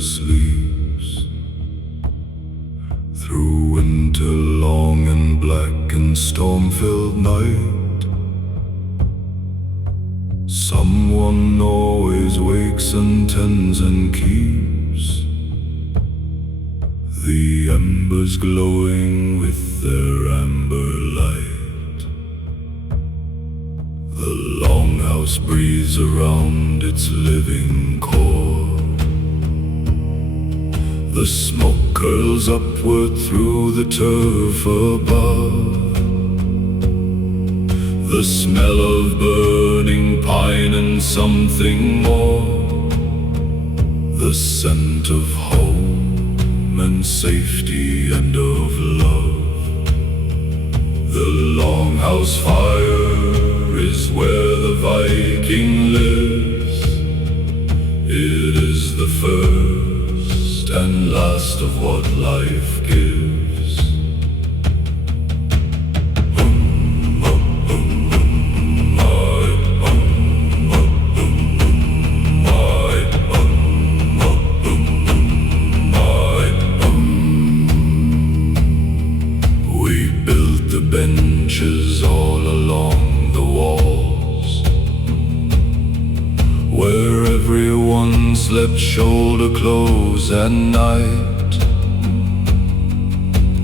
sleeps through winter long and black and storm-filled night. Someone always wakes and tends and keeps the embers glowing with their amber light. The longhouse breathes around its living core. The smoke curls upward through the turf above. The smell of burning pine and something more. The scent of home and safety and of love. The longhouse fire is where the Viking lives. It is the first and last of what life gives. We built the benches all along the walls, where everyone slept shoulder close at night,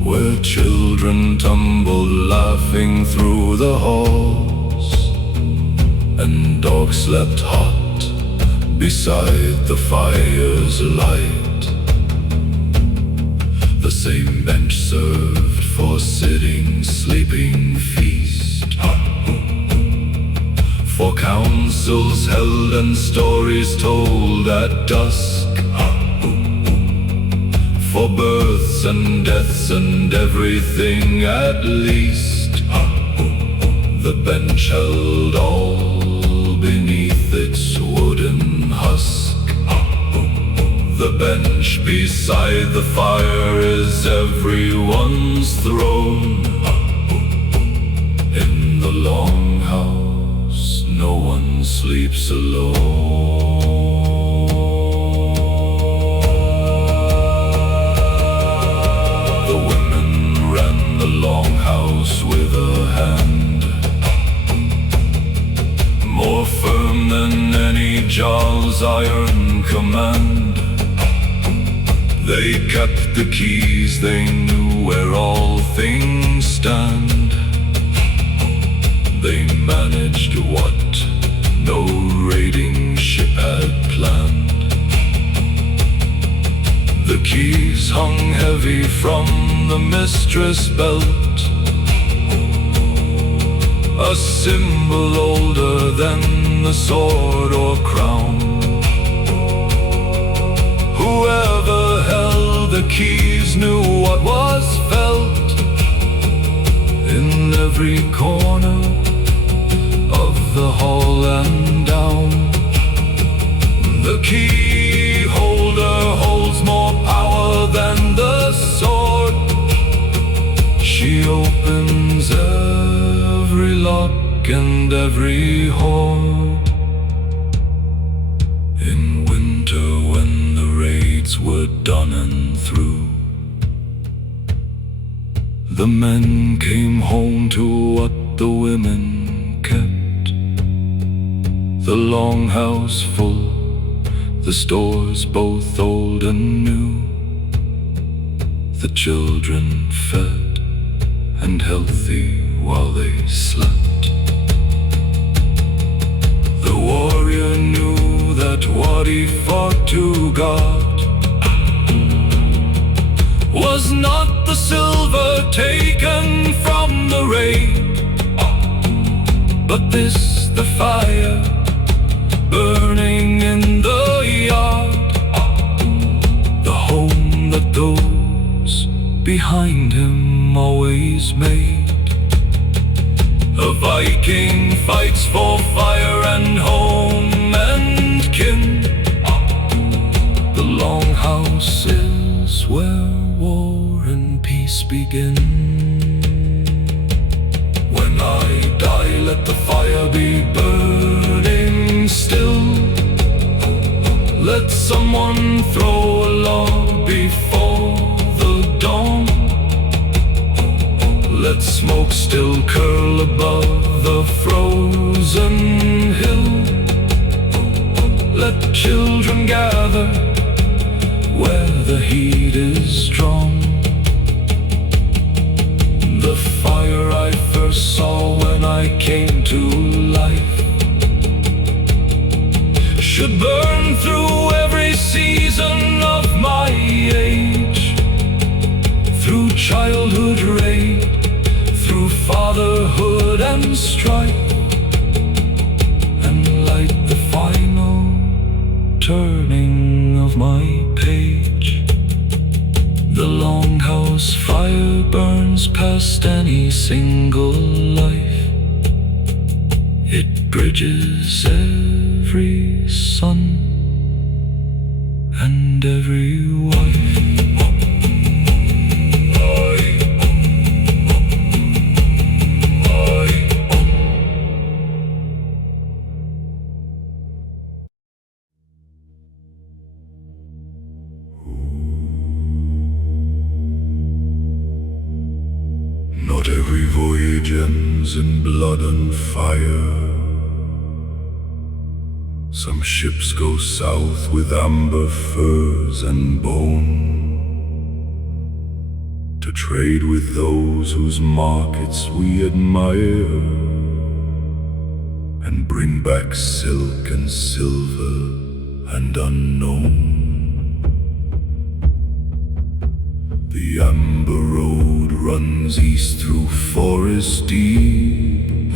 where children tumbled laughing through the halls, and dogs slept hot beside the fire's light. The same bench served for sitting, sleeping, feast, for councils held and stories told at dusk, for births and deaths and everything at least. The bench held all beneath its wooden husk. The bench beside the fire is everyone's throne. In the longhouse, no one sleeps alone. The women ran the longhouse with a hand more firm than any jarl's iron command. They kept the keys, they knew where all things stand. They managed what no raiding ship had planned. The keys hung heavy from the mistress' belt, a symbol older than the sword or crown. Whoever held the keys knew what was felt in every corner of the hall and down. The key holder holds more power than the sword. She opens every lock and every hoard. In winter when the raids were done and through, the men came home to what the women kept. The longhouse full, the stores both old and new, the children fed and healthy while they slept. The warrior knew that what he fought to guard was not the silver taken from the raid, but this, the fire burning in the yard, the home that those behind him always made. A Viking fights for fire and home and kin. The longhouse is where war and peace begin. When I die, let the fire be burning still. Let someone throw a long before the dawn. Let smoke still curl above the frozen hill. Let children gather where the heat is strong. The fire I first saw when I came to life should burn through every season of my age, through childhood raid, through fatherhood and strife, and light the final turning of my page. The longhouse fire burns past any single life. It bridges every son and every wife. Not every voyage ends in blood and fire. Some ships go south with amber furs and bone, to trade with those whose markets we admire, and bring back silk and silver and unknown. The amber road runs east through forest deep,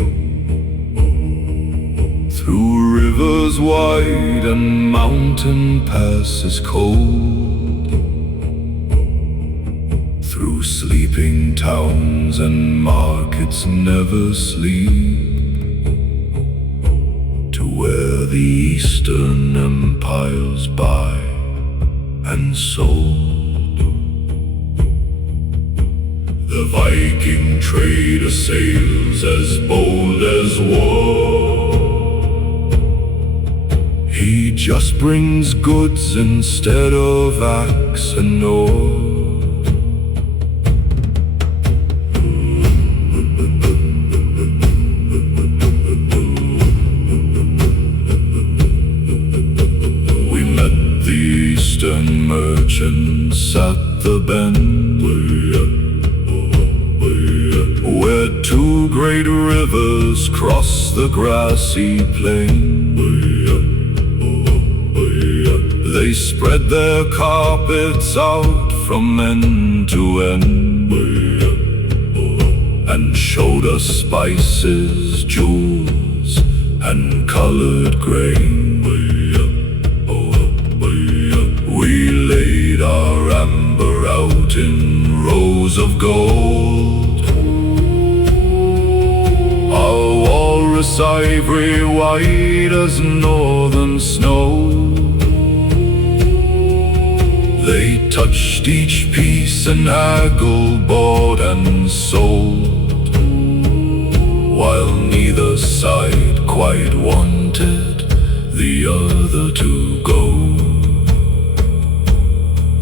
through rivers wide and mountain passes cold, through sleeping towns and markets never sleep, to where the eastern empires buy and sold. The Viking trader sails as bold as war. He just brings goods instead of axe and oar. We met the eastern merchants at the bend, where two great rivers cross the grassy plain. They spread their carpets out from end to end, and showed us spices, jewels, and colored grain. We laid our amber out in rows of gold, our walrus ivory white as northern snow. They touched each piece and haggled, bought and sold, while neither side quite wanted the other to go.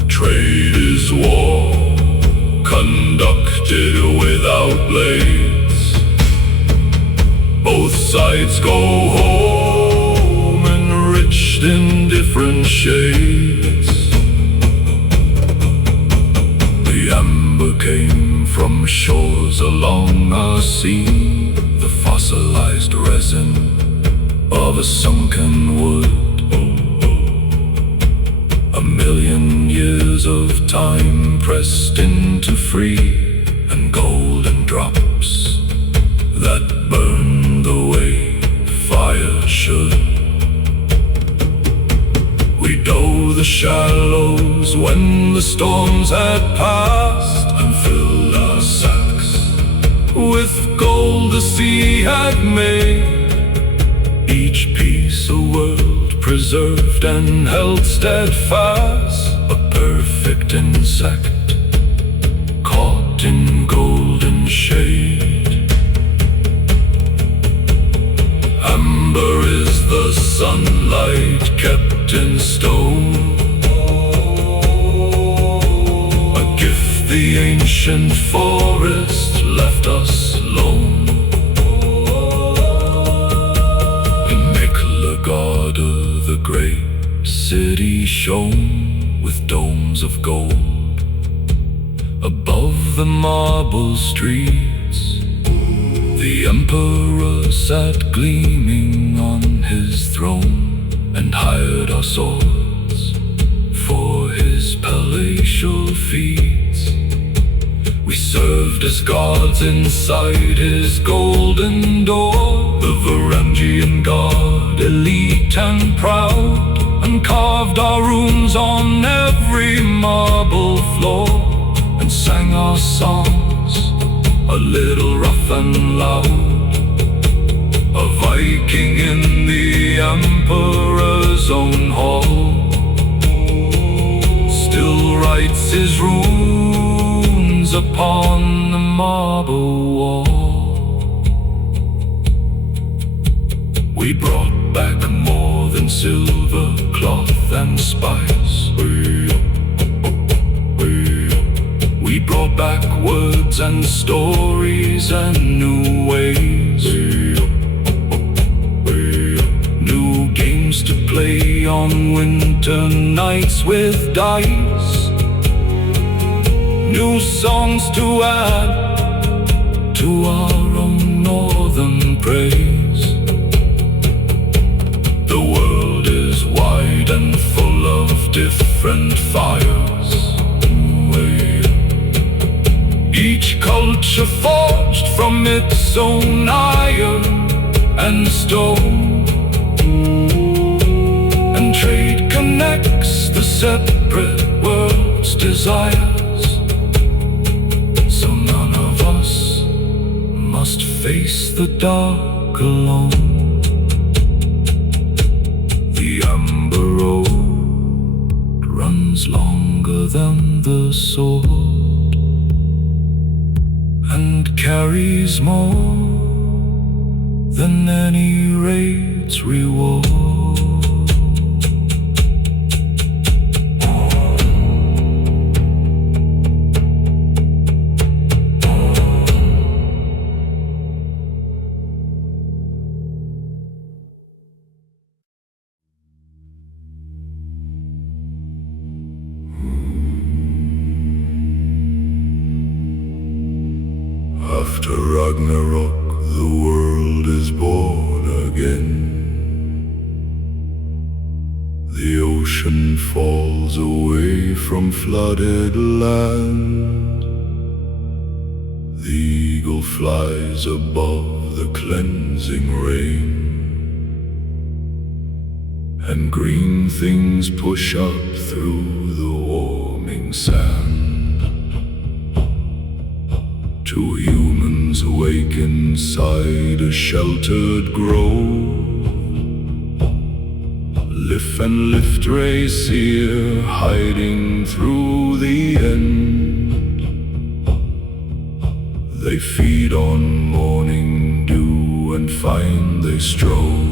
Trade is war, conducted without blades. Both sides go home enriched in different shades. The amber came from shores along our sea, the fossilized resin of a sunken wood. A million years of time pressed into free and golden drops that burn the way fire should. We dove the shallows when the storms had passed, and filled our sacks with gold the sea had made. Each piece a world preserved and held steadfast, a perfect insect caught in golden shade. Amber is the sunlight kept in stone, The ancient forest left us alone. In Miklagard, the great city shone with domes of gold. Above the marble streets, the emperor sat gleaming on his throne, and hired our swords for his palatial feats. We served as guards inside his golden door, the Varangian guard, elite and proud, and carved our runes on every marble floor, and sang our songs a little rough and loud. A Viking in the emperor's own hall still writes his runes upon the marble wall. We brought back more than silver, cloth and spice. We brought back words and stories and new ways. New games to play on winter nights with dice. New songs to add to our own northern praise. The world is wide and full of different fires. Each culture forged from its own iron and stone, and trade connects the separate world's desires. So none of us must face the dark alone. The amber road runs longer than the sword, and carries more than any rate's reward. After Ragnarok, the world is born again. The ocean falls away from flooded land. The eagle flies above the cleansing rain, and green things push up through the warming sand. Two humans awake inside a sheltered grove. Lift and lift race here, hiding through the end. They feed on morning dew and find they strove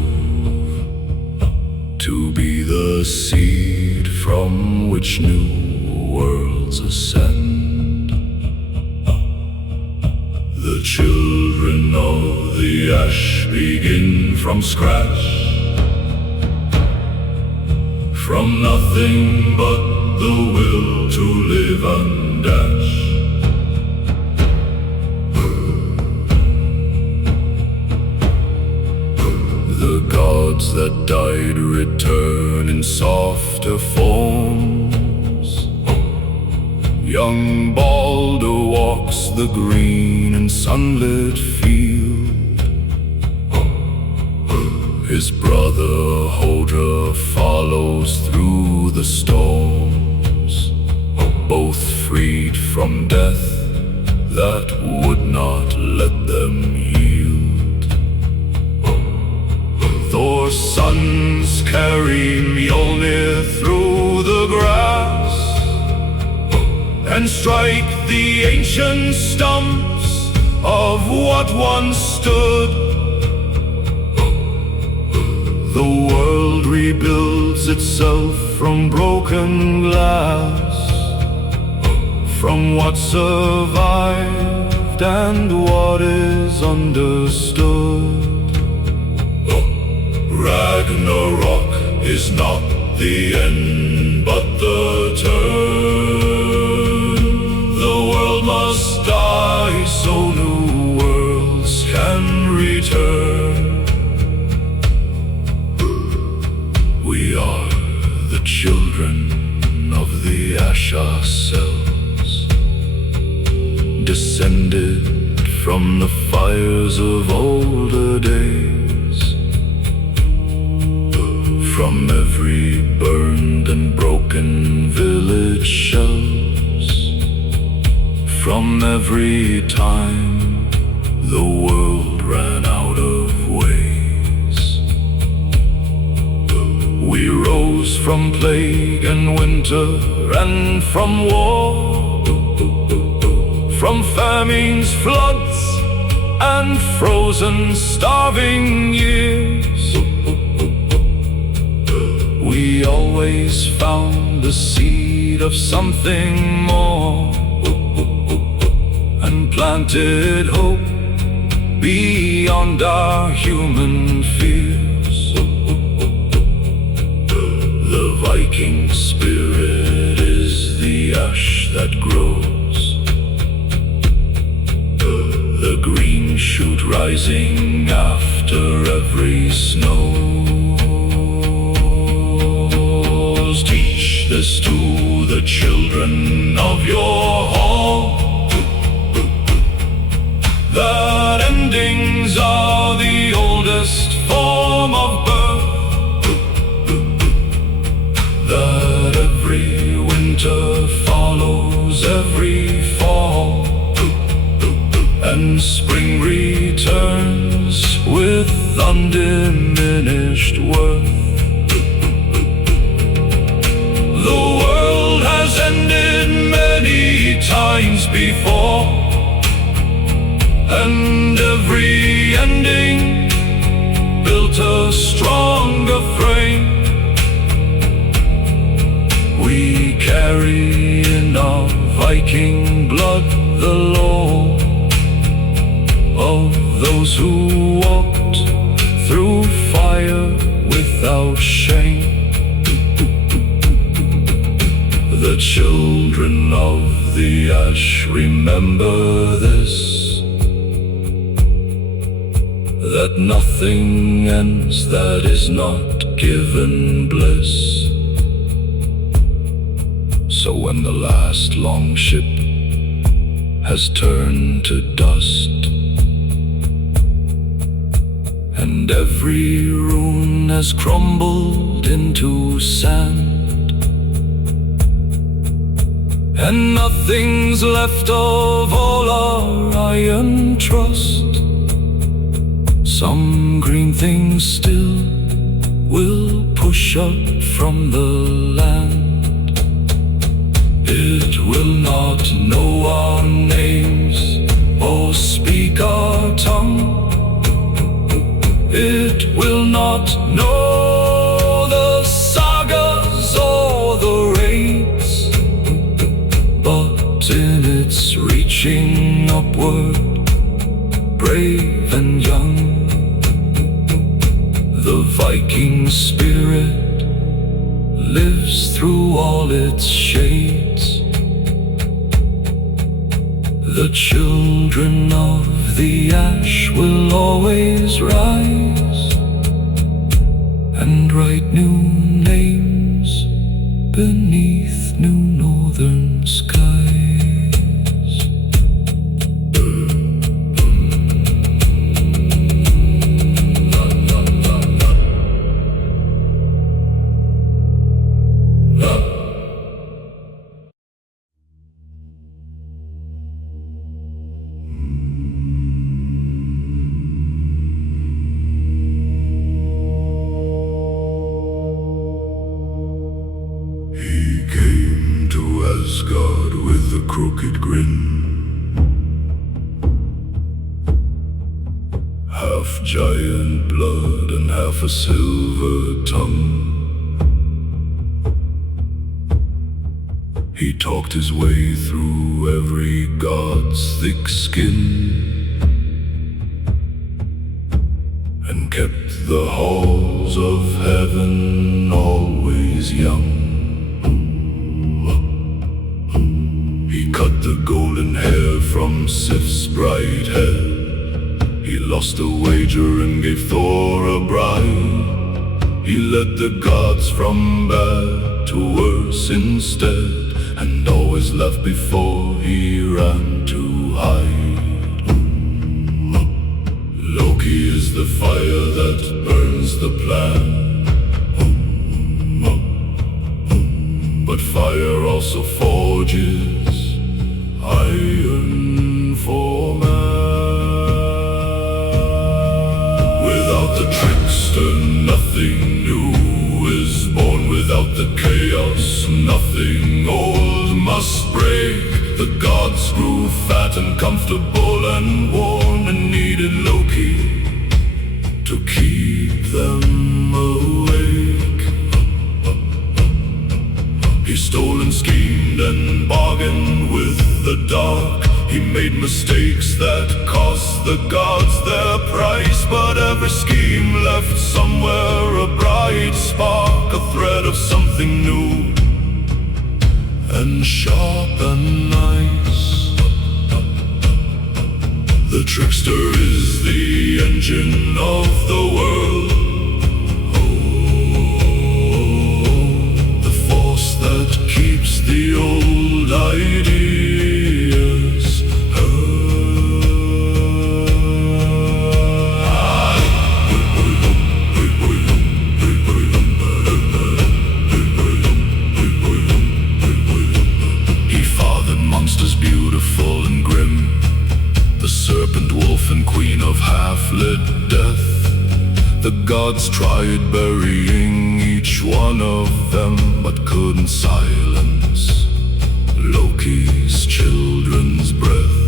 to be the seed from which new worlds ascend. The children of the ash begin from scratch, from nothing but the will to live and dash. The gods that died return in softer forms. Young Balder walks the green and sunlit field. His brother Hodra follows through the storms, both freed from death that would not let them yield. Thor's sons carry Mjolnir through the grass and strike the ancient stumps of what once stood. The world rebuilds itself from broken glass, from what survived and what is understood. Ragnarok is not the end, but the turn. The world must die so new worlds can return. We are the children of the ash ourselves, descended from the fires of older days. From every burned and broken village shells, from every time the world ran out of ways. We rose from plague and winter and from war, from famines, floods, and frozen, starving years. We always found the seed of something more, and planted hope beyond our human fears. The Viking spirit is the ash that grows, the green shoot rising after every snow. Teach this to the children of your hall, that endings are the oldest form of birth, that every winter follows every fall, and spring returns with undiminished worth. The world has ended many times before, and every ending built a stronger frame. We carry in our Viking blood the law of those who walked through fire without shame. The children of the ash remember this, that nothing ends that is not given bliss. So when the last long ship has turned to dust, and every rune has crumbled into sand, and nothing's left of all our iron trust, some green things still will push up from the land. It will not know our names or speak our tongue. It will not know the sagas or the raids, but in its reaching upward, brave and young, the Viking spirit lives through all its shades. The children of the ash will always rise and write new names beneath new northern skies. Asgard with a crooked grin, half giant blood and half a silver tongue. He talked his way through every god's thick skin and kept the halls of heaven always young. He cut the golden hair from Sif's bright head. He lost a wager and gave Thor a bride. He led the gods from bad to worse instead, and always left before he ran to hide. Loki is the fire that burns the plan, but fire also forges iron for man. Without the trickster, nothing new is born. Without the chaos, nothing old must break. The gods grew fat and comfortable and worn, and needed Loki to keep them awake. He stole and schemed and bargained with the dark. He made mistakes that cost the gods their price, but every scheme left somewhere a bright spark, a thread of something new and sharp and nice. The trickster is the engine of the world, the force that keeps the old ideas He fathered monsters beautiful and grim, the serpent, wolf, and queen of half-lit death. The gods tried burying each one of them, but couldn't silence Loki's children's breath.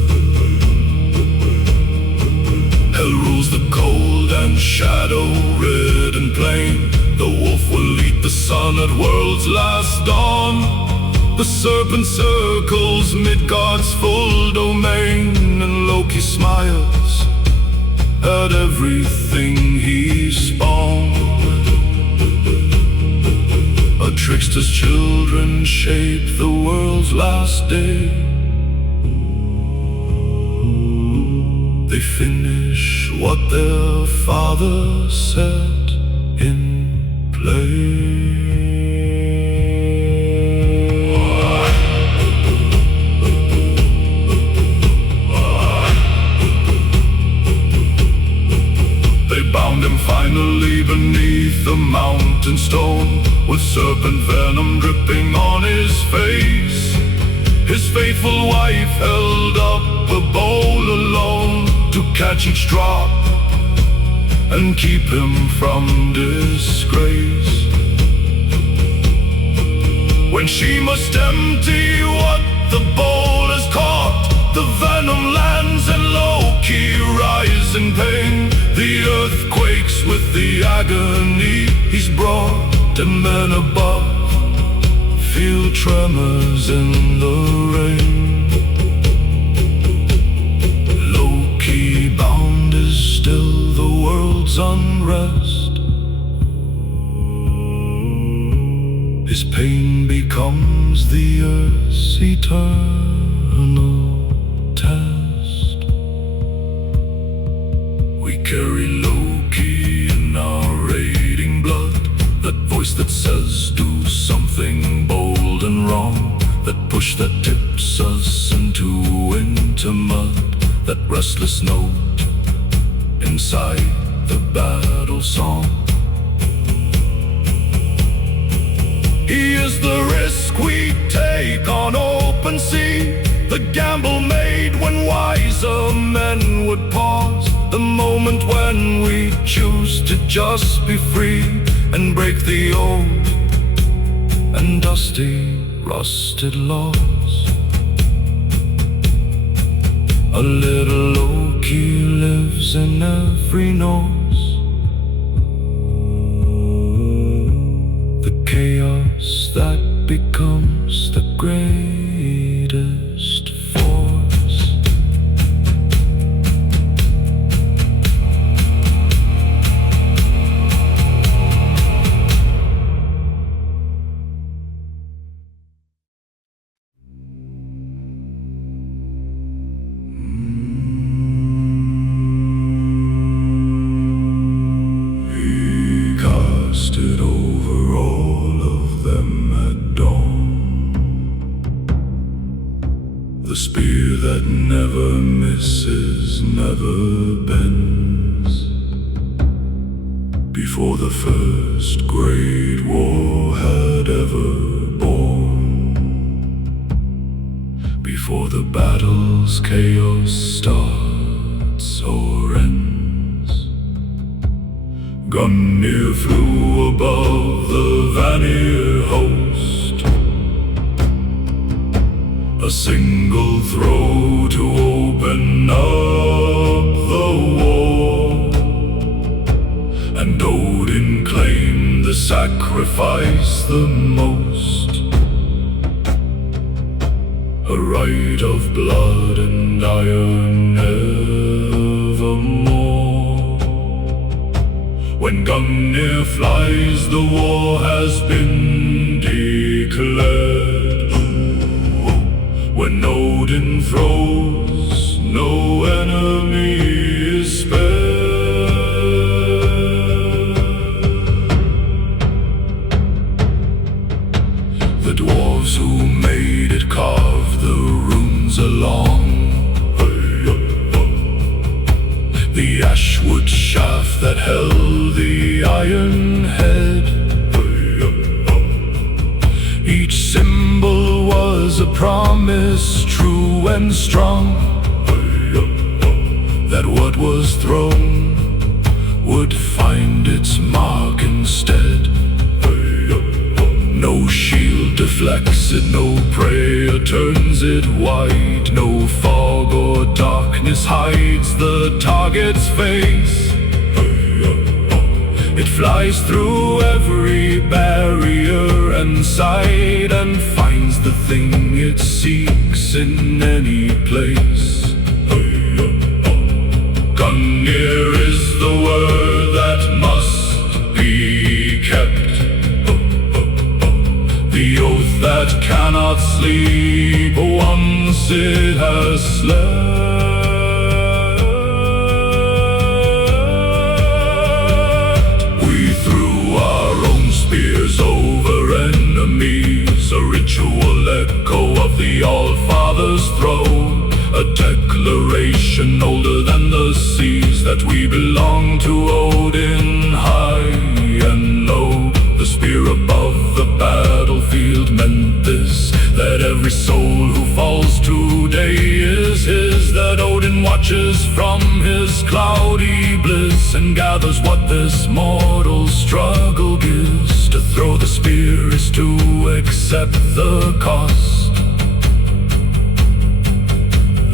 Hell rules the cold and shadow-ridden plain. The wolf will eat the sun at world's last dawn. The serpent circles Midgard's full domain, and Loki smiles at everything he spawned. A trickster's children shape the world's last day. They finish what their father set in play. Bound him finally beneath the mountain stone, with serpent venom dripping on his face. His faithful wife held up a bowl alone to catch each drop and keep him from disgrace. When she must empty what the bowl has caught, the venom lands and Loki rise in pain. The earth quakes with the agony he's brought, and men above feel tremors in the rain. Loki bound is still the world's unrest. His pain becomes the earth's eternal test. We carry Loki in our raging blood, that voice that says do something bold and wrong, that push that tips us into winter mud, that restless note inside the battle song. He is the risk we take on open sea, the gamble made when wiser men would pause, the moment when we choose to just be free and break the old and dusty, rusted laws. A little Loki lives in every nose. The chaos that becomes the grave. misses, never bends. Before the first great war had ever born, before the battle's chaos starts or ends, Gungnir flew above the Vanir host. A single throw to open up the war, and Odin claimed the sacrifice the most, a right of blood and iron evermore. When Gungnir flies, the war has been declared. When Odin throws, no enemy is spared. The dwarves who made it carved the runes along the ashwood shaft that held the iron head. Each symbol was a promise, true and strong, that what was thrown would find its mark instead. No shield deflects it, no prayer turns it white, no fog or darkness hides the target's face. It flies through every barrier and sight, and finds the thing it seeks in any place. Gungnir is the word that must be kept, the oath that cannot sleep once it has slept. Spears over enemies, a ritual echo of the All-Father's throne, a declaration older than the seas that we belong to Odin high and low. The spear above the battlefield meant this, that every soul who falls today is his, that Odin watches from his cloudy bliss and gathers what this mortal struggle gives. To throw the spear is to accept the cost,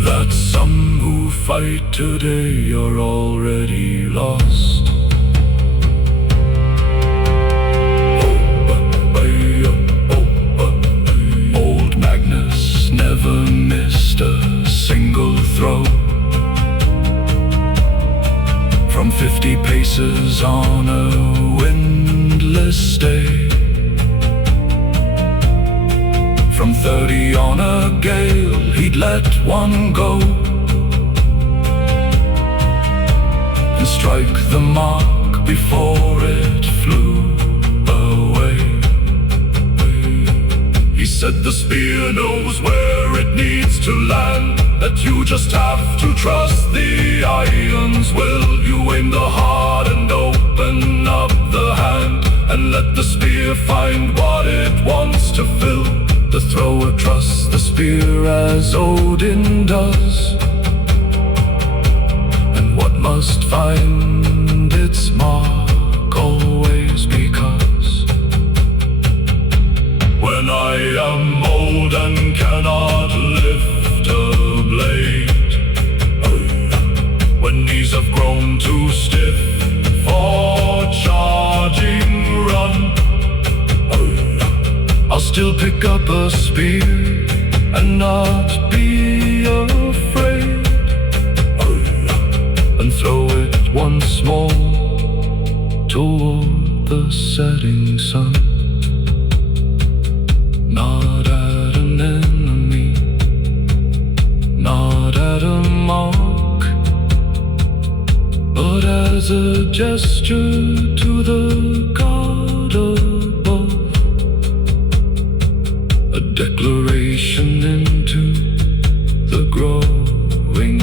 that some who fight today are already lost. Old Magnus never missed a single throw. From 50 paces on a windless day, from 30 on a gale, he'd let one go and strike the mark before it flew away. He said the spear knows where it needs to land, that you just have to trust the iron's will. You aim the heart and open up the hand, and let the spear find what it wants to fill. The thrower trusts the spear as Odin does, and what must find its mark always, because when I am old and cannot lift a blade, when knees have grown too stiff for charging run, I'll still pick up a spear and not be afraid, and throw it once more toward the setting sun. Not at an enemy, not at a mark, but as a gesture to the God above, a declaration into the growing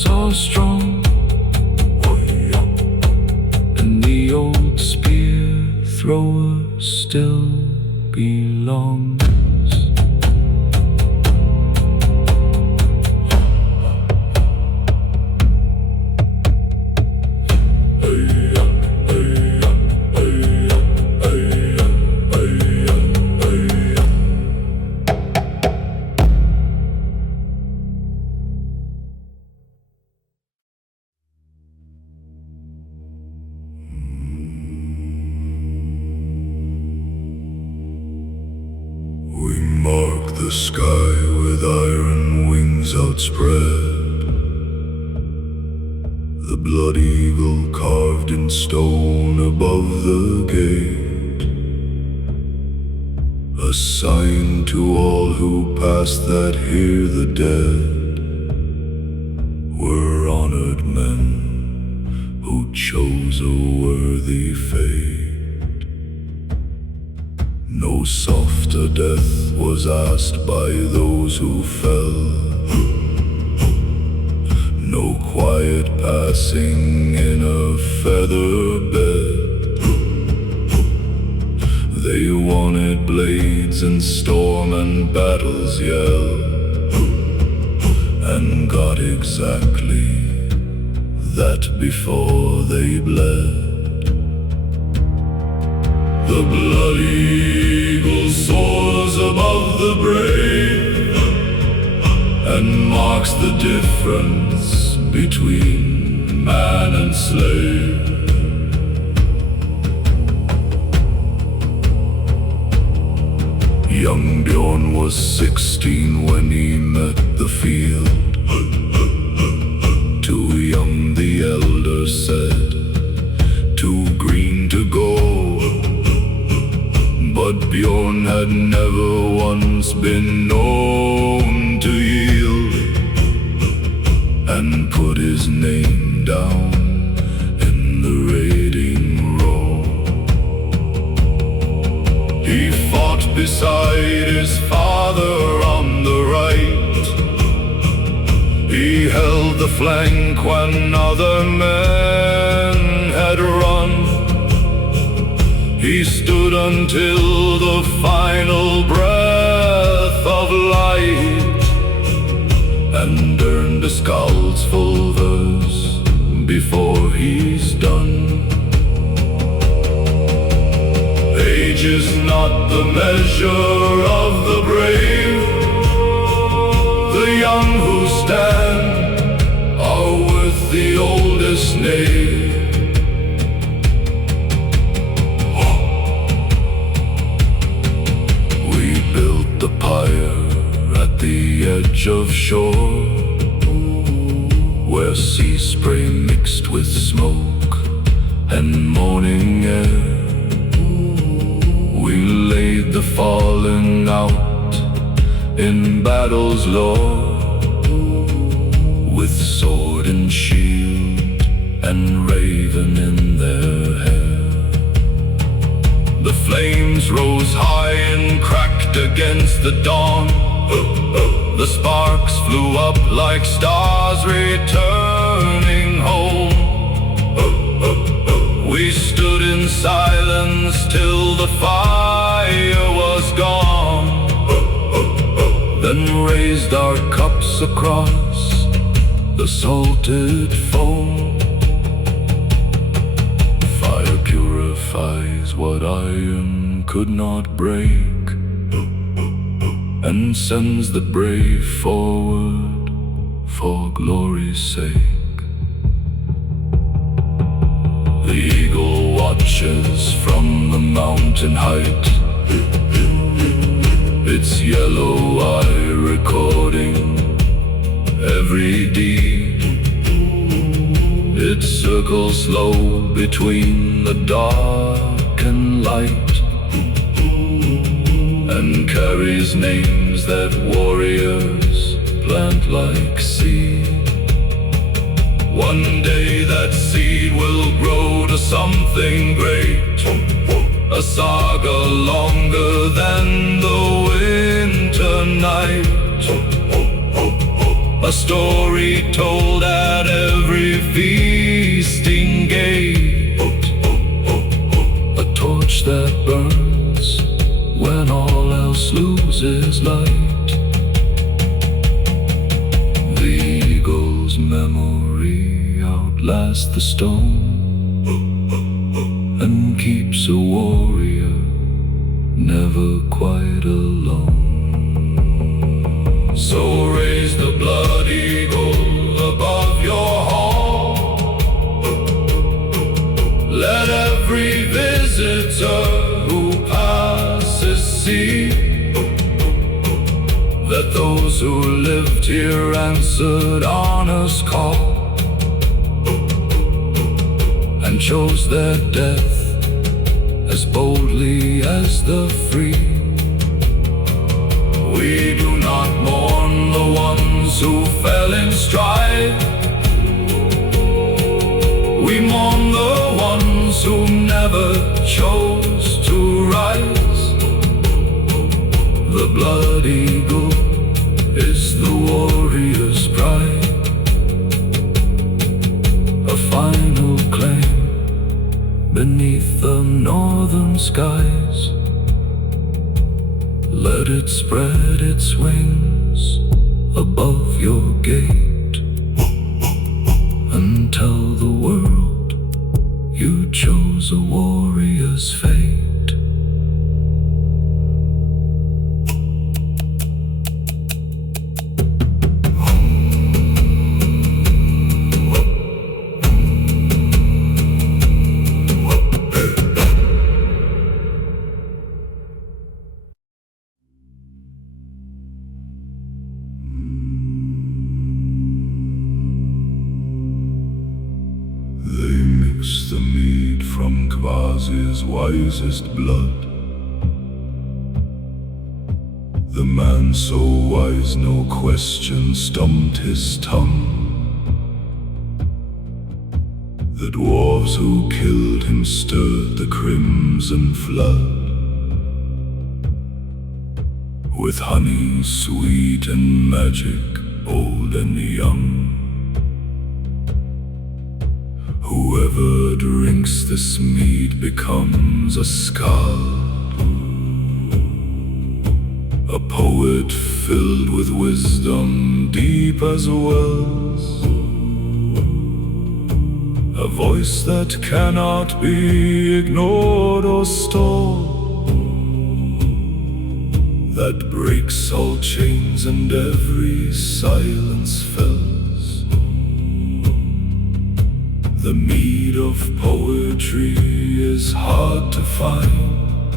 arms are strong, and the old spear thrower still belongs. We mark the sky with iron wings outspread, the blood eagle carved in stone above the gate, a sign to all who pass that here the dead were honored men who chose a worthy fate. No softer death was asked by those who fell, no quiet passing in a feather bed. They wanted blades and storm and battle's yell, and got exactly that before they bled. The bloody eagle soars above the brave, and marks the difference between man and slave. Young Bjorn was 16 when he met the field. Too young, the elder said, too green to go. But Bjorn had never once been known to yield, and put his name down in the raiding roll. He fought beside his father on the right. He held the flank when other men had run. He stood until the final breath of light, and earned a skald's full verse before he's done. Age is not the measure of the brave. The young who stand are worth the oldest name. The pyre at the edge of shore, where sea spray mixed with smoke and morning air. We laid the fallen out in battle's lore, with sword and shield and raven in their hair. The flames rose high and cracked against the dawn. The sparks flew up like stars returning home. We stood in silence till the fire was gone, then raised our cups across the salted foam. Fire purifies what iron could not break, and sends the brave forward for glory's sake. The eagle watches from the mountain height, its yellow eye recording every deed. It circles slow between the dark and light, and carries names that warriors plant like seed. One day that seed will grow to something great, a saga longer than the winter night, a story told as memory outlast the stone and keeps a warrior never quite alone. So raise the blood eagle above your hall. Let every visitor who passes see that those who lived here answered honest call and chose their death as boldly as the free. We do not mourn the ones who fell in strife. We mourn the ones who never chose to rise. The blood eagle is the warrior's pride, a final claim beneath the northern skies. Let it spread its wings above your gate and tell the world you chose a warrior's fate. They mix the mead from Kvasi's wisest blood. The man so wise no question stumped his tongue. The dwarves who killed him stirred the crimson flood with honey sweet and magic, old and young. Whoever drinks this mead becomes a skald, a poet filled with wisdom deep as wells, a voice that cannot be ignored or stalled, that breaks all chains and every silence fells. The mead of poetry is hard to find,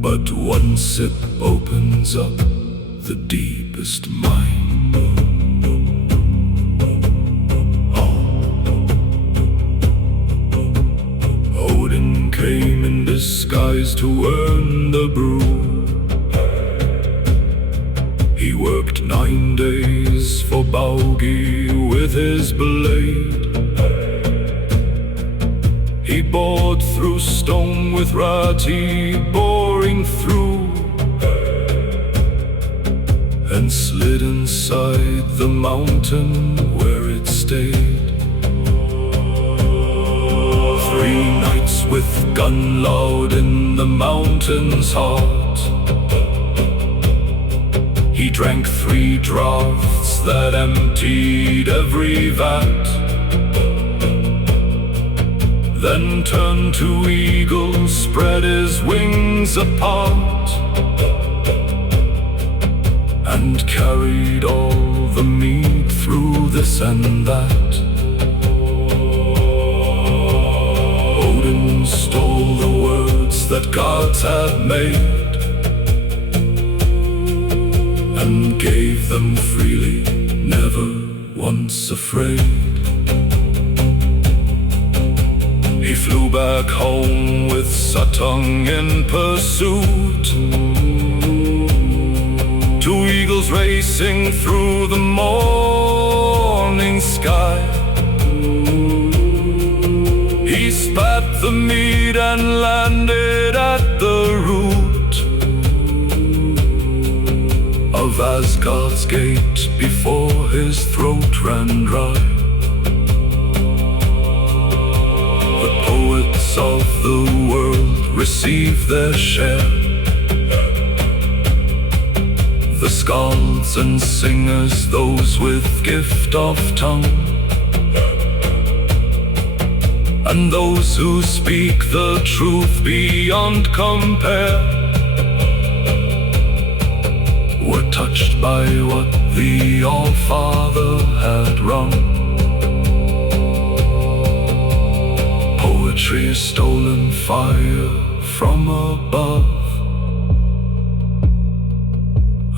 but one sip opens up the deepest mind. Odin came in disguise to earn the brew. He worked 9 days for Baugi with his blade. He bored through stone with Rati boring through, and slid inside the mountain where it stayed. 3 nights with gun loud in the mountain's heart. He drank 3 draughts that emptied every vat, then turned to eagle, spread his wings apart, and carried all the mead through this and that. Odin stole the words that gods had made and gave them freely, never once afraid. He flew back home with Suttung in pursuit, 2 eagles racing through the morning sky. He spat the mead and landed at the root of Asgard's gate before his throat ran dry. The poets of the world receive their share. The skalds and singers, those with gift of tongue, and those who speak the truth beyond compare, were touched by what the All-Father had wrung. Poetry, stolen fire from above,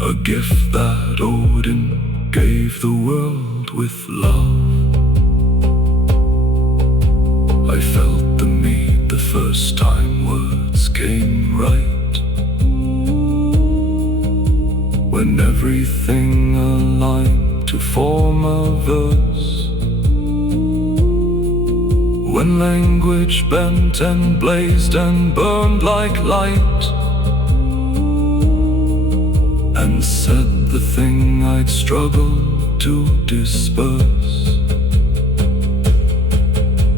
a gift that Odin gave the world with love. I felt the mead the first time words came right, when everything aligned to form a verse, when language bent and blazed and burned like light, and said the thing I'd struggled to disperse.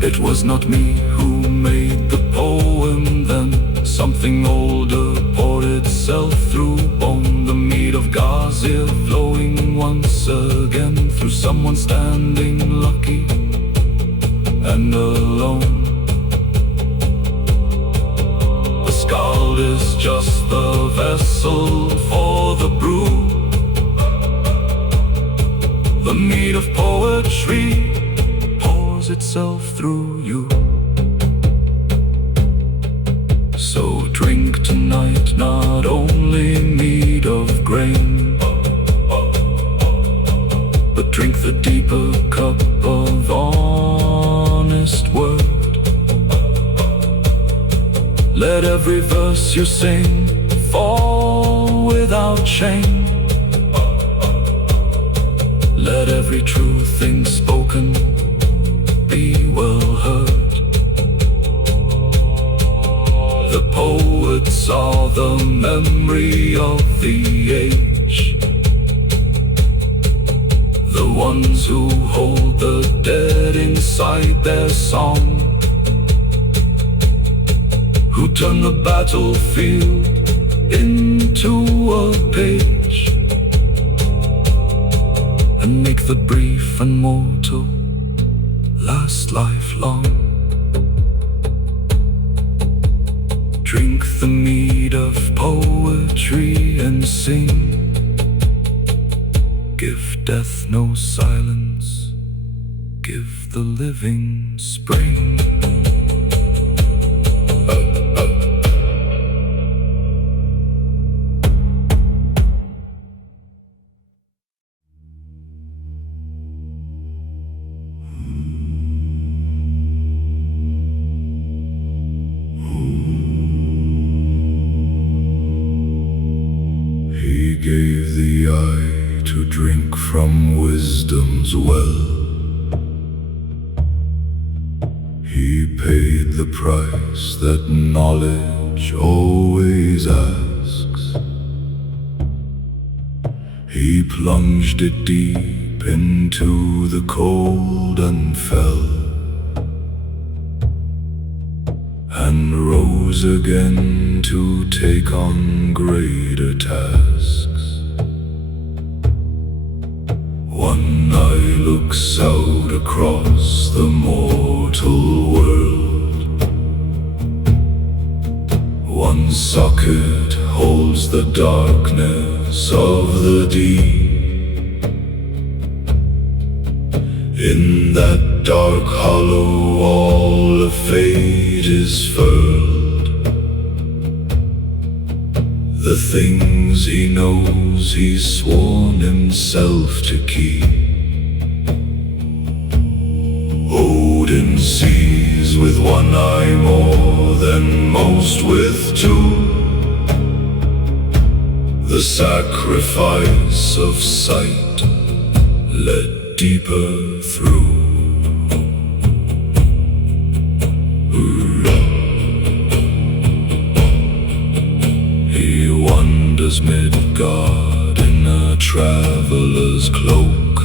It was not me who made the poem then. Something older poured itself through bone, the mead of Gazir flowing once again through someone standing lucky and alone. The skald is just the vessel for the brew. The mead of poetry pours itself through you. So drink tonight not only mead of grain, but drink the deeper cup of honest word. Let every verse you sing fall without shame. Let every true thing spoken be well heard. The poets are the memory of the age, the ones who hold the dead inside their song, who turn the battlefield into a page, and make the brief and mortal last lifelong. Drink the mead of poetry and sing. Give death no silence, give the living spring. He gave the eye to drink from wisdom's well. He paid the price that knowledge always asks. He plunged it deep into the cold and fell, and rose again to take on greater tasks. One eye looks out across the mortal world. One socket holds the darkness of the deep. In that dark hollow all of fate is furled. The things he knows he's sworn himself to keep. Odin sees with one eye more than most with two. The sacrifice of sight led deeper through. He wanders Midgard in a traveler's cloak,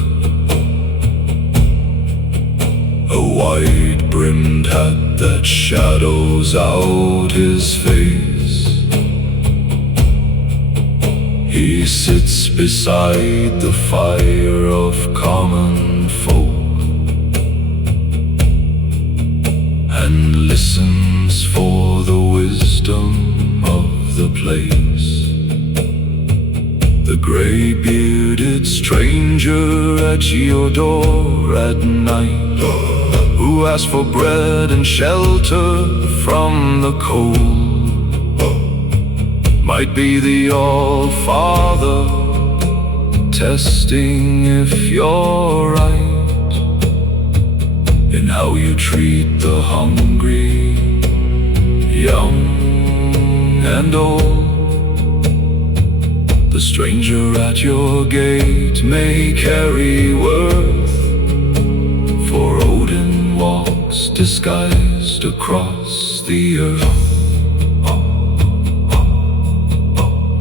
a wide-brimmed hat that shadows out his face. He sits beside the fire of common folk and listens for the wisdom of the place. The gray-bearded stranger at your door at night, who asks for bread and shelter from the cold, might be the All-Father, testing if you're right in how you treat the hungry, young and old. The stranger at your gate may carry worth, for Odin walks disguised across the earth.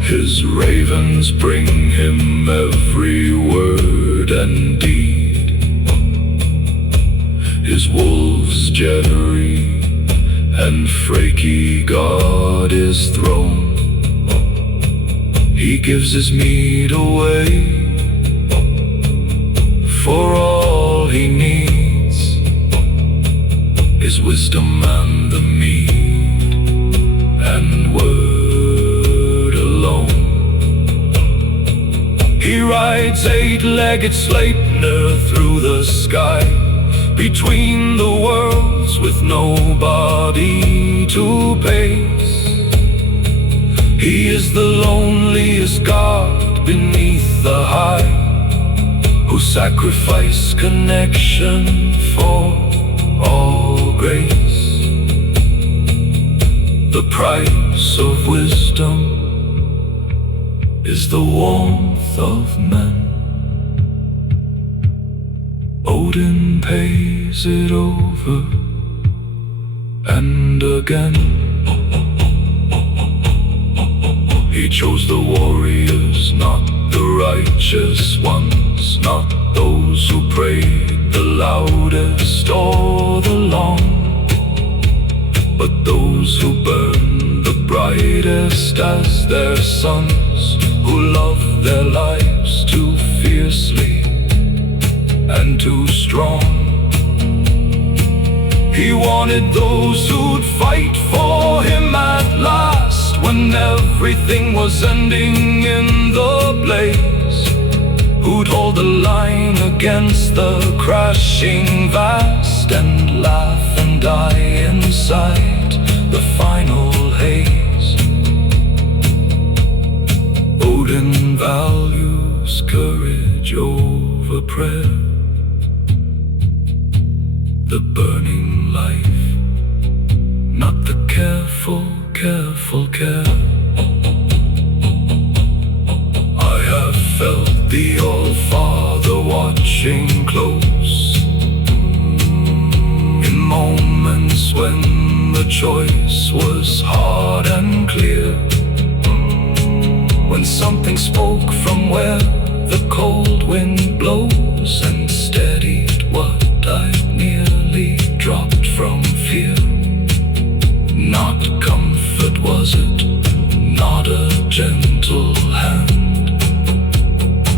His ravens bring him every word and deed. His wolves jittery and freaky guard his throne. He gives his meat away for all he needs is wisdom and the mead and word alone. He rides eight-legged Sleipnir through the sky, between the worlds with nobody to pace. He is the loneliest god beneath the high, who sacrificed connection for all grace. The price of wisdom is the warmth of men. Odin pays it over and again. He chose the warriors, not the righteous ones, not those who prayed the loudest or the long, but those who burned the brightest as their sons, who loved their lives too fiercely and too strong. He wanted those who'd fight for him at last, when everything was ending in the blaze, who'd hold the line against the crashing vast and laugh and die inside the final haze. Odin values courage over prayer, the burning life, not the careful care. I have felt the All-Father watching close, in moments when the choice was hard and clear, when something spoke from where the cold wind blows and steadied what I'd nearly dropped from fear. Not comfort was it, not a gentle hand,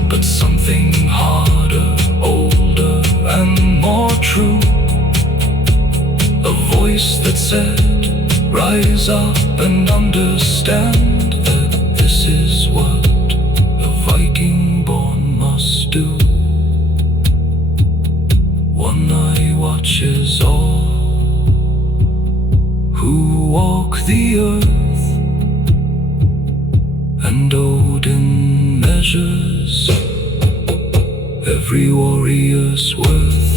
but something harder, older and more true. A voice that said, rise up and understand that this is what a Viking born must do. One eye watches all who walk the earth, and Odin measures every warrior's worth.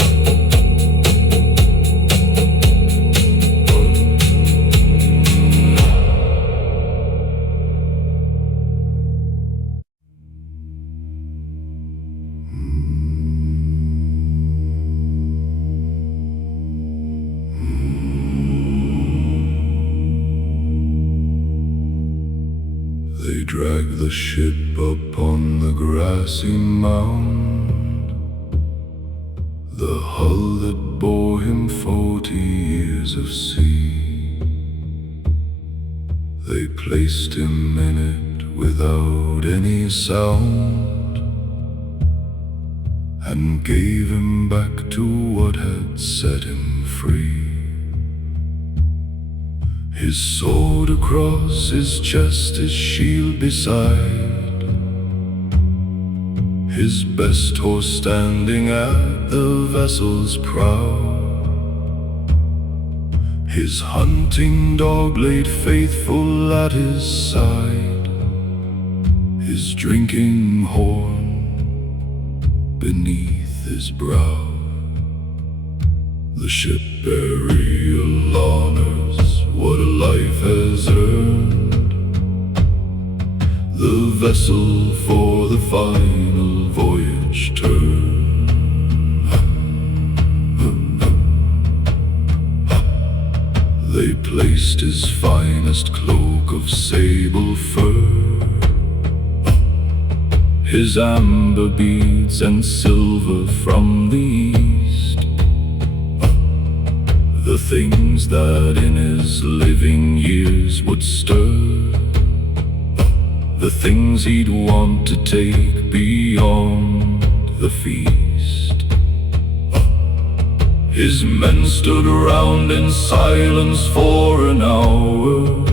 They drag the ship upon the grassy mound, the hull that bore him 40 years of sea. They placed him in it without any sound, and gave him back to what had set him free. His sword across his chest, his shield beside, his best horse standing at the vessel's prow. His hunting dog laid faithful at his side, his drinking horn beneath his brow. The ship burial honors what a life has earned, the vessel for the final voyage turned. They placed his finest cloak of sable fur, his amber beads and silver from the east, the things that in his living years would stir, the things he'd want to take beyond the feast. His men stood around in silence for an hour.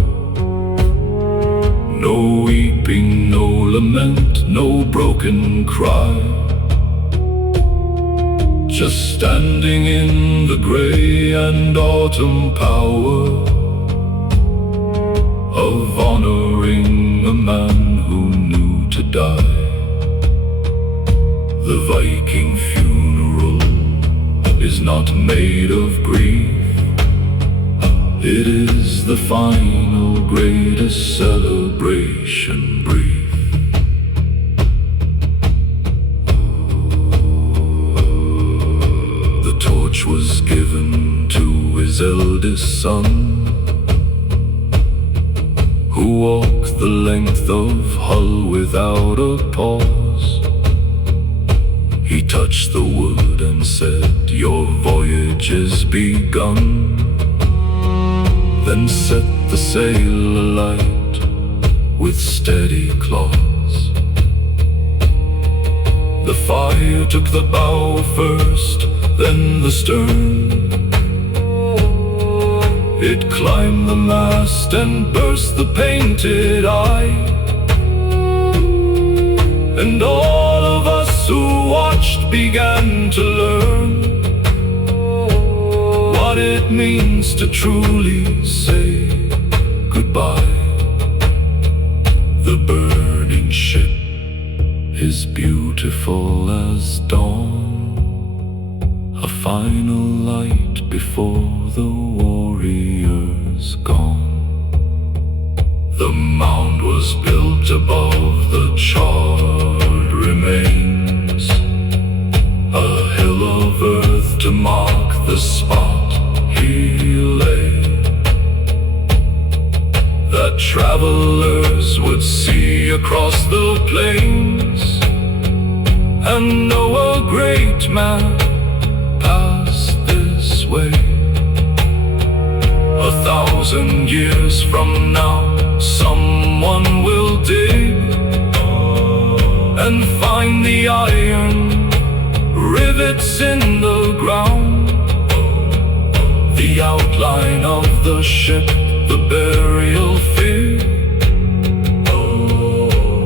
No weeping, no lament, no broken cry, just standing in the gray and autumn power of honoring a man who knew to die. The Viking funeral is not made of grief, it is the final greatest celebration brief. The torch was given to his eldest son, who walked the length of Hull without a pause. He touched the wood and said, "Your voyage is begun." Then set the sail alight with steady claws. The fire took the bow first, then the stern. It climbed the mast and burst the painted eye, and all of us who watched began to learn what it means to truly say goodbye. The burning ship is beautiful as dawn, a final light before the warrior's gone. The mound was built above the charred remains, a hill of earth to mark the spot he lay, that travelers would see across the plains and know a great man passed this way. 1,000 years from now, someone will dig and find the iron rivets in the ground, the outline of the ship, the burial field,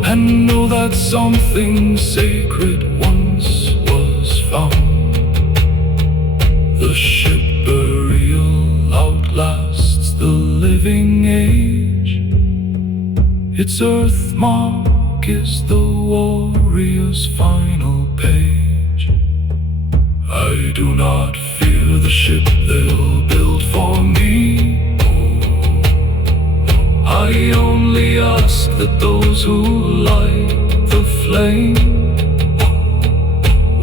and know that something sacred once was found. The ship burial outlasts the living age, its earth mark is the warrior's final page. I do not fear the ship they'll build for me, I only ask that those who light the flame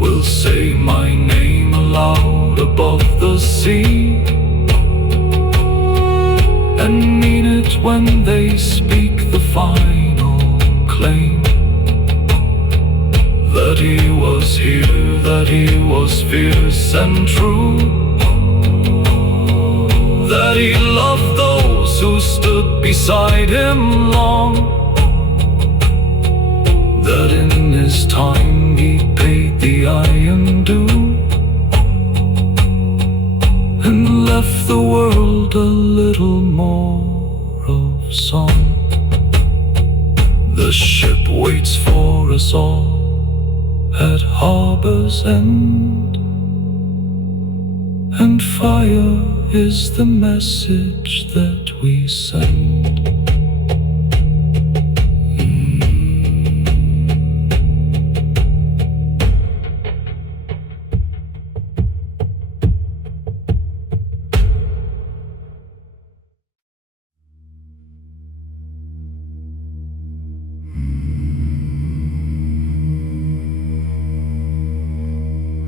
will say my name aloud above the sea, and mean it when they speak the final claim, that he was here, that he was fierce and true, that he loved those who stood beside him long, that in his time he paid the iron due, and left the world a little more of song. The ship waits for us all at harbor's end, and fire is the message that we send.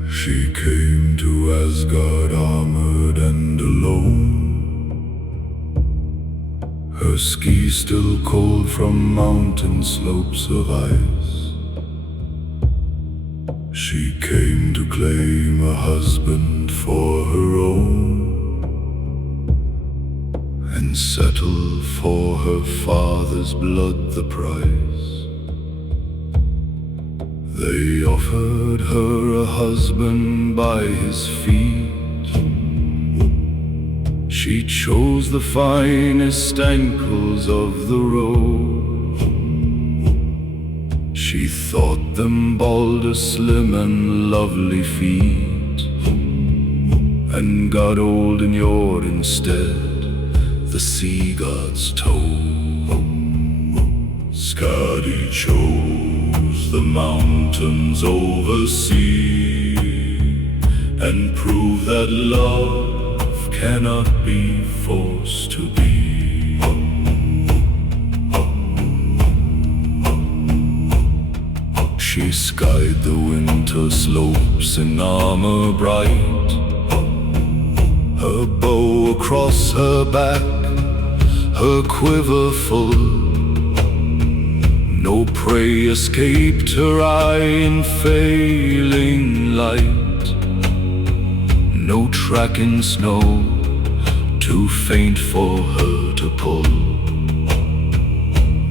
She came to Asgard armored and alone, her skis still cold from mountain slopes of ice. She came to claim a husband for her own, and settle for her father's blood the price. They offered her a husband by his feet. She chose the finest ankles of the road. She thought them Balder slim and lovely feet, and got old in Jord instead, the sea god's toe. Skadi chose the mountains over sea, and proved that love cannot be forced to be. She skied the winter slopes in armor bright, her bow across her back, her quiver full. No prey escaped her eye in failing light, no track in snow too faint for her to pull.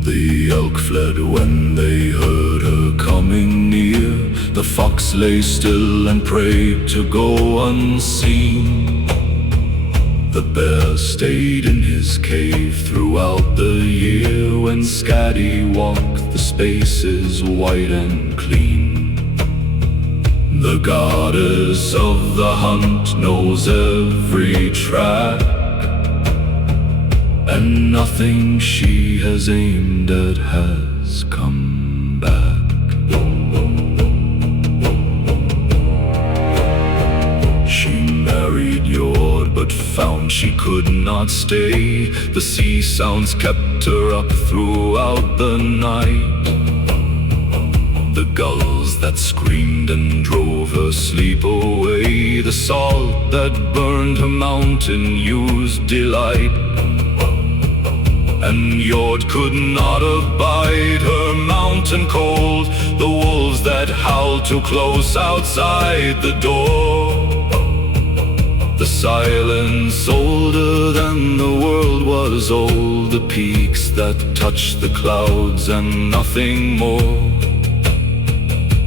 The elk fled when they heard her coming near, the fox lay still and prayed to go unseen. The bear stayed in his cave throughout the year, when Skadi walked the spaces white and clean. The goddess of the hunt knows every track, and nothing she has aimed at has come back. She married Jord, but found she could not stay. The sea sounds kept her up throughout the night, the gulls that screamed and drove her sleep away, the salt that burned her mountain used delight. And Jord could not abide her mountain cold, the wolves that howled too close outside the door. The silence older than the world was old, the peaks that touched the clouds and nothing more.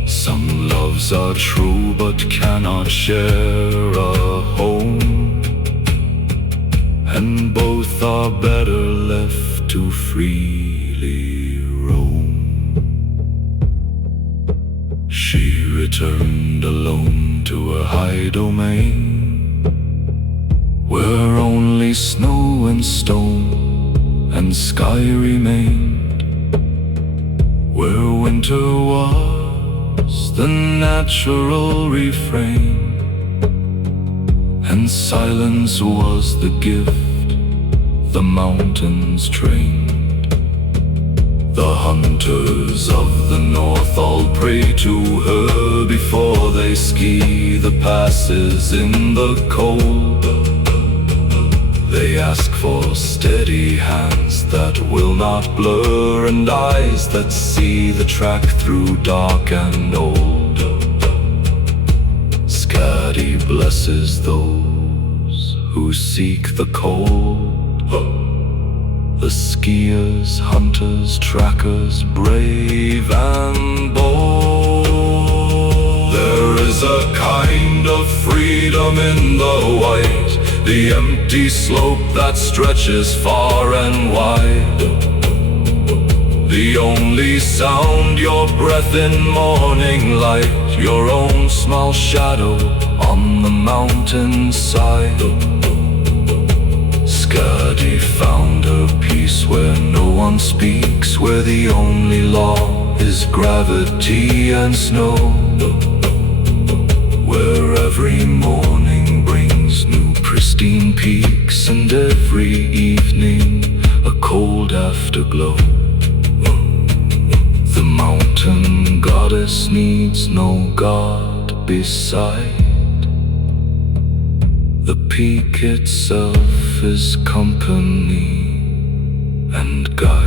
Some loves are true but cannot share a home, and both are better left to freely roam. She returned alone to her high domain, where only snow and stone and sky remained, where winter was the natural refrain, and silence was the gift the mountains trained. The hunters of the north all pray to her before they ski the passes in the cold. They ask for steady hands that will not blur, and eyes that see the track through dark and old. Skadi blesses those who seek the cold, The skiers, hunters, trackers, brave and bold. There is a kind of freedom in the white, the empty slope that stretches far and wide. The only sound, your breath in morning light, your own small shadow on the mountainside. Skadi found her peace where no one speaks, where the only law is gravity and snow, where every morning brings new pristine peaks and every evening a cold afterglow. The mountain goddess needs no god beside. The peak itself is company and guide.